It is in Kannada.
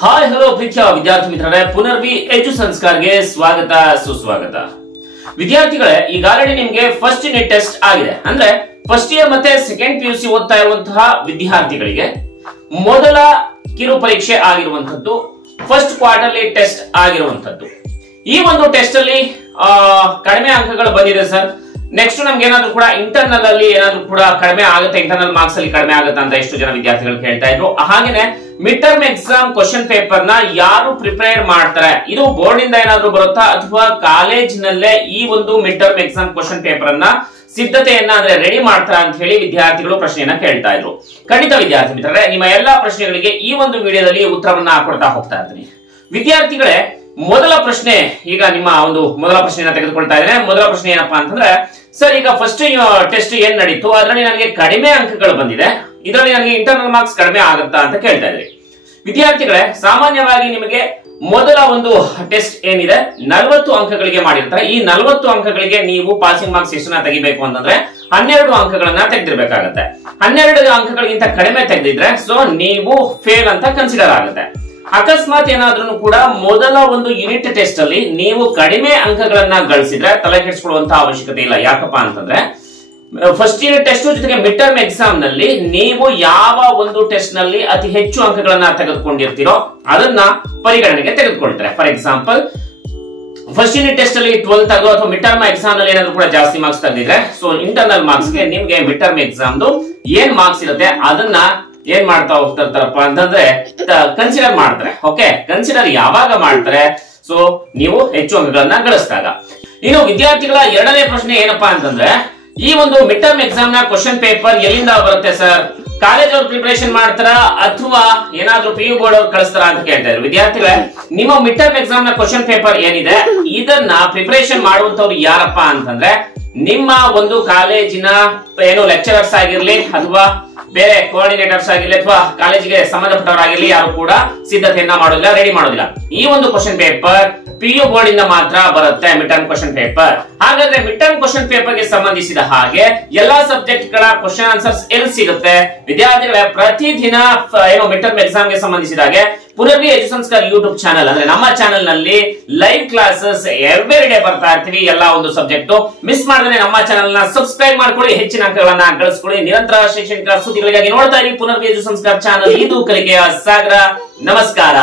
ಹಾಯ್ ಹಲೋ ಪ್ರೀತಿಯ ವಿದ್ಯಾರ್ಥಿ ಮಿತ್ರರೇ, ಪುನರ್ವಿ ಎಜು ಸಂಸ್ಕಾರ್ಗೆ ಸ್ವಾಗತ ಸುಸ್ವಾಗತ. ವಿದ್ಯಾರ್ಥಿಗಳೇ, ಈಗಾಗಲೇ ನಿಮಗೆ ಫಸ್ಟ್ ಯೂನಿಟ್ ಟೆಸ್ಟ್ ಆಗಿದೆ. ಅಂದ್ರೆ ಫಸ್ಟ್ ಇಯರ್ ಮತ್ತೆ ಸೆಕೆಂಡ್ PUC ಓದ್ತಾ ಇರುವಂತಹ ವಿದ್ಯಾರ್ಥಿಗಳಿಗೆ ಮೊದಲ ಕಿರು ಪರೀಕ್ಷೆ ಆಗಿರುವಂತದ್ದು, ಫಸ್ಟ್ ಕ್ವಾರ್ಟರ್ಲಿ ಟೆಸ್ಟ್ ಆಗಿರುವಂತದ್ದು. ಈ ಒಂದು ಟೆಸ್ಟ್ ಅಲ್ಲಿ ಕಡಿಮೆ ಅಂಕಗಳು ಬಂದಿದೆ ಸರ್. ನೆಕ್ಸ್ಟ್ ನಮ್ಗೆ ಏನಾದ್ರು ಕೂಡ ಇಂಟರ್ನಲ್ ಅಲ್ಲಿ ಏನಾದ್ರು ಕೂಡ ಕಡಿಮೆ ಆಗುತ್ತೆ, ಇಂಟರ್ನಲ್ ಮಾರ್ಕ್ಸ್ ಅಲ್ಲಿ ಕಡಿಮೆ ಆಗುತ್ತೆ ಅಂತ ಎಷ್ಟು ಜನ ವಿದ್ಯಾರ್ಥಿಗಳು ಕೇಳ್ತಾ ಇದ್ರು. ಹಾಗೇನೆ mid term exam question paper ನ ಯಾರು ಪ್ರಿಪೇರ್ ಮಾಡ್ತಾರೆ, ಇದು ಬೋರ್ಡ್ ಇಂದ ಏನಾದ್ರು ಬರುತ್ತಾ ಅಥವಾ ಕಾಲೇಜ್ ನಲ್ಲೇ ಈ ಒಂದು mid term exam question paper ಅನ್ನ ಸಿದ್ಧತೆಯನ್ನ ಅಂದ್ರೆ ರೆಡಿ ಮಾಡ್ತಾರ ಅಂತ ಹೇಳಿ ವಿದ್ಯಾರ್ಥಿಗಳು ಪ್ರಶ್ನೆಯನ್ನ ಕೇಳ್ತಾ ಇದ್ರು. ಖಂಡಿತ ವಿದ್ಯಾರ್ಥಿ ಮಿತ್ರರೇ, ನಿಮ್ಮ ಎಲ್ಲಾ ಪ್ರಶ್ನೆಗಳಿಗೆ ಈ ಒಂದು ವಿಡಿಯೋದಲ್ಲಿ ಉತ್ತರವನ್ನ ಕೊಡ್ತಾ ಹೋಗ್ತಾ ಇರ್ತೀನಿ. ವಿದ್ಯಾರ್ಥಿಗಳೇ, ಮೊದಲ ಪ್ರಶ್ನೆ, ಈಗ ನಿಮ್ಮ ಒಂದು ಮೊದಲ ಪ್ರಶ್ನೆಯನ್ನ ತೆಗೆದುಕೊಳ್ತಾ ಇದ್ದೇನೆ. ಮೊದಲ ಪ್ರಶ್ನೆ ಏನಪ್ಪಾ ಅಂತಂದ್ರೆ, ಸರ್ ಈಗ ಫಸ್ಟ್ ಟೆಸ್ಟ್ ಏನ್ ನಡೀತು ಅದರಲ್ಲಿ ನನಗೆ ಕಡಿಮೆ ಅಂಕಗಳು ಬಂದಿದೆ, ಇದರಲ್ಲಿ ನನಗೆ ಇಂಟರ್ನಲ್ ಮಾರ್ಕ್ಸ್ ಕಡಿಮೆ ಆಗುತ್ತಾ ಅಂತ ಕೇಳ್ತಾ ಇದ್ರಿ. ವಿದ್ಯಾರ್ಥಿಗಳೇ, ಸಾಮಾನ್ಯವಾಗಿ ನಿಮಗೆ ಮೊದಲ ಒಂದು ಟೆಸ್ಟ್ ಏನಿದೆ 40 ಅಂಕಗಳಿಗೆ ಮಾಡಿರ್ತಾರೆ. ಈ 40 ಅಂಕಗಳಿಗೆ ನೀವು ಪಾಸಿಂಗ್ ಮಾರ್ಕ್ಸ್ ಎಷ್ಟನ್ನ ತೆಗಿಬೇಕು ಅಂತಂದ್ರೆ 12 ಅಂಕಗಳನ್ನ ತೆಗೆದಿರ್ಬೇಕಾಗತ್ತೆ. 12 ಅಂಕಗಳಿಗಿಂತ ಕಡಿಮೆ ತೆಗೆದಿದ್ರೆ ಸೊ ನೀವು ಫೇಲ್ ಅಂತ ಕನ್ಸಿಡರ್ ಆಗುತ್ತೆ. ಅಕಸ್ಮಾತ್ ಏನಾದ್ರೂ ಕೂಡ ಮೊದಲ ಒಂದು ಯೂನಿಟ್ ಟೆಸ್ಟ್ ಅಲ್ಲಿ ನೀವು ಕಡಿಮೆ ಅಂಕಗಳನ್ನ ಗಳಿಸಿದ್ರೆ ತಲೆ ಕೆಡಿಸಿಕೊಳ್ಳುವಂತಹ ಅವಶ್ಯಕತೆ ಇಲ್ಲ. ಯಾಕಪ್ಪ ಅಂತಂದ್ರೆ ಫಸ್ಟ್ ಯೂನಿಟ್ ಟೆಸ್ಟ್ ಜೊತೆಗೆ ಮಿಡ್ ಟರ್ಮ್ ಎಕ್ಸಾಮ್ ನಲ್ಲಿ ನೀವು ಯಾವ ಒಂದು ಟೆಸ್ಟ್ ನಲ್ಲಿ ಅತಿ ಹೆಚ್ಚು ಅಂಕಗಳನ್ನ ತೆಗೆದುಕೊಂಡಿರ್ತೀರೋ ಅದನ್ನ ಪರಿಗಣನೆಗೆ ತೆಗೆದುಕೊಳ್ತಾರೆ. For example, first unit test ಅಲ್ಲಿ 12 ತೆಗೆದು ಅಥವಾ ಮಿಡ್ ಟರ್ಮ್ ಎಕ್ಸಾಮ್ ನಲ್ಲಿ ಏನಾದ್ರು ಕೂಡ ಜಾಸ್ತಿ ಮಾರ್ಕ್ಸ್ ತೆಗೆದಿದ್ರೆ ಸೊ ಇಂಟರ್ನಲ್ ಮಾರ್ಕ್ಸ್ ಗೆ ನಿಮ್ಗೆ ಮಿಡ್ ಟರ್ಮ್ ಎಕ್ಸಾಮ್ ಏನ್ ಮಾರ್ಕ್ಸ್ ಇರುತ್ತೆ ಅದನ್ನ ಏನ್ ಮಾಡ್ತಾ ಹೋಗ್ತಾರಪ್ಪ ಅಂತಂದ್ರೆ ಕನ್ಸಿಡರ್ ಮಾಡ್ತಾರೆ. ಓಕೆ, ಕನ್ಸಿಡರ್ ಯಾವಾಗ ಮಾಡ್ತಾರೆ? ಸೊ ನೀವು ಹೆಚ್ಚು ಅಂಕಗಳನ್ನ ಗಳಿಸಿದಾಗ. ಇನ್ನು ವಿದ್ಯಾರ್ಥಿಗಳ ಎರಡನೇ ಪ್ರಶ್ನೆ ಏನಪ್ಪಾ ಅಂತಂದ್ರೆ, ಈ ಒಂದು ಮಿಡ್ ಟರ್ಮ್ ಎಕ್ಸಾಮ್ ನ ಕ್ವಶನ್ ಪೇಪರ್ ಎಲ್ಲಿಂದ ಬರುತ್ತೆ ಸರ್? ಕಾಲೇಜ್ ಅವ್ರು ಪ್ರಿಪರೇಷನ್ ಮಾಡ್ತಾರ ಅಥವಾ ಏನಾದ್ರೂ PU ಬೋರ್ಡ್ ಅವ್ರು ಕಳಿಸ್ತಾರ ಅಂತ ಕೇಳ್ತಾ ಇದ್ರು. ವಿದ್ಯಾರ್ಥಿಗಳೇ, ನಿಮ್ಮ ಮಿಡ್ ಟರ್ಮ್ ಎಕ್ಸಾಮ್ ನ ಕ್ವಶನ್ ಪೇಪರ್ ಏನಿದೆ ಇದನ್ನ ಪ್ರಿಪರೇಷನ್ ಮಾಡುವಂತವ್ರು ಯಾರಪ್ಪ ಅಂತಂದ್ರೆ ನಿಮ್ಮ ಒಂದು ಕಾಲೇಜಿನ ಏನು ಲೆಕ್ಚರರ್ಸ್ ಆಗಿರ್ಲಿ ಅಥವಾ ಬೇರೆ ಕೋಆರ್ಡಿನೇಟರ್ಸ್ ಆಗಿರ್ಲಿ ಅಥವಾ ಕಾಲೇಜಿಗೆ ಸಂಬಂಧಪಟ್ಟವರಾಗಿರ್ಲಿ ಯಾರು ಕೂಡ ಸಿದ್ಧತೆಯನ್ನ ಮಾಡೋದಿಲ್ಲ, ರೆಡಿ ಮಾಡೋದಿಲ್ಲ. ಈ ಒಂದು ಕ್ವಶನ್ ಪೇಪರ್ PU ಬೋರ್ಡ್ ಇಂದ ಮಾತ್ರ ಬರುತ್ತೆ, ಮಿಡ್ ಟರ್ಮ್ ಕ್ವಶನ್ ಪೇಪರ್. ಹಾಗಾದ್ರೆ ಮಿಡ್ ಟರ್ಮ್ ಕ್ವಶನ್ ಪೇಪರ್ ಗೆ ಸಂಬಂಧಿಸಿದ ಹಾಗೆ ಎಲ್ಲಾ ಸಬ್ಜೆಕ್ಟ್ ಗಳ ಕ್ವಶನ್ ಆನ್ಸರ್ಸ್ ಎಲ್ಲಿ ಸಿಗುತ್ತೆ? ವಿದ್ಯಾರ್ಥಿಗಳ ಪ್ರತಿದಿನ ಏನು ಮಿಡ್ ಟರ್ಮ್ ಎಕ್ಸಾಮ್ ಗೆ ಸಂಬಂಧಿಸಿದ ಹಾಗೆ ಪುನರ್ವಿ ಎಜು ಸಂಸ್ಕಾರ್ ಯೂಟ್ಯೂಬ್ ಚಾನಲ್ ಅಂದ್ರೆ ನಮ್ಮ ಚಾನಲ್ ನಲ್ಲಿ ಲೈವ್ ಕ್ಲಾಸಸ್ ಎವ್ರಿ ಡೇ ಬರ್ತಾ ಇರ್ತೀವಿ. ಎಲ್ಲಾ ಒಂದು ಸಬ್ಜೆಕ್ಟ್ ಮಿಸ್ ಮಾಡದೆ ನಮ್ಮ ಚಾನಲ್ ನ ಸಬ್ಸ್ಕ್ರೈಬ್ ಮಾಡ್ಕೊಳ್ಳಿ, ಹೆಚ್ಚಿನ ಅಂಕಗಳನ್ನ ಗಳಿಸ್ಕೊಳ್ಳಿ. ನಿರಂತರ ಶೈಕ್ಷಣಿಕ ಸುದ್ದಿಗಳಿಗಾಗಿ ನೋಡ್ತಾ ಇರಿ ಪುನರ್ವಿ ಎಜು ಸಂಸ್ಕಾರ್ ಚಾನಲ್. ಇದು ಕಲಿಕೆಯ ಸಾಗರ. ನಮಸ್ಕಾರ.